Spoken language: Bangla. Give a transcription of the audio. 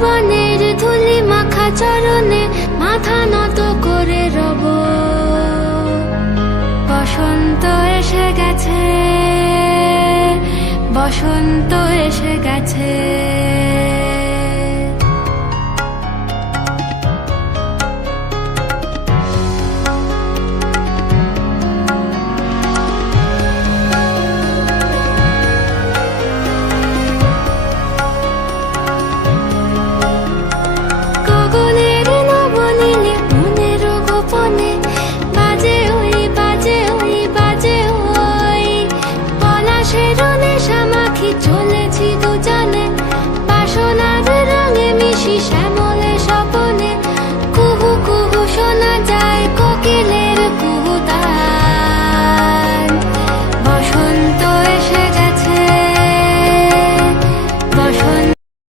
ভুবনের ধুলি মাখা চরণে মাথা নত করে রব। বসন্ত এসে গেছে, বসন্ত এসে গেছে।